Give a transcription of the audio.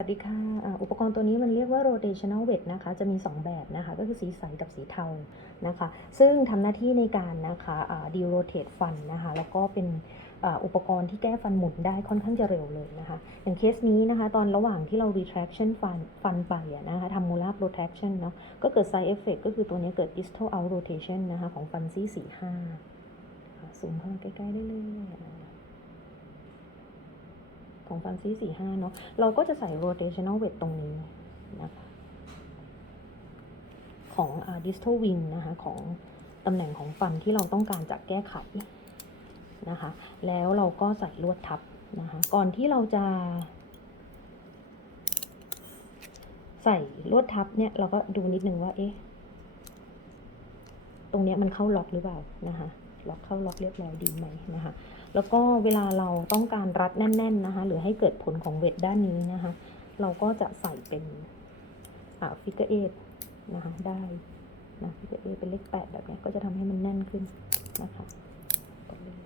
สวัสดีค่ะอุปกรณ์ตัวนี้มันเรียกว่า rotational wet นะคะ จะมี 2 แบบนะคะ ก็คือสีใสกับสีเทานะคะ ซึ่งทำหน้าที่ในการนะคะอ่า derotate ฟันนะคะ แล้วก็เป็นอุปกรณ์ที่แก้ฟันหมุนได้ค่อนข้างจะเร็วเลยนะคะ อย่างเคสนี้นะคะ ตอนระหว่างที่เรา retraction ฟันฟันไปนะคะทำ molar protraction เนาะ ก็เกิด side effect ก็คือตัวนี้เกิด distal out rotation นะคะ ของฟันซี่สี่ห้าซูมเข้ามาใกล้ๆได้เลย ของฟันซี่สี่ห้าเนาะเราก็จะใส่ rotational weight ตรงนี้นะคะของ distal wing นะคะของตำแหน่งของฟันที่เราต้องการจะแก้ไขนะคะ แล้วเราก็ใส่ลวดทับนะคะ ก่อนที่เราจะใส่ลวดทับเนี่ยเราก็ดูนิดนึงว่าเอ๊ะ ตรงเนี้ยมันเข้าล็อกหรือเปล่านะคะ ล็อกเข้าล็อกเรียบร้อยดีไหมนะคะ แล้วก็เวลาเราต้องการรัดแน่น ๆ นะคะ หรือให้เกิดผลของเวทด้านนี้นะคะ เราก็จะใส่เป็นอ่าฟิกเกอร์เอทนะคะได้นะฟิกเกอร์เอทเป็นเลขแปดแบบนี้ก็จะทำให้มันแน่นขึ้นนะคะ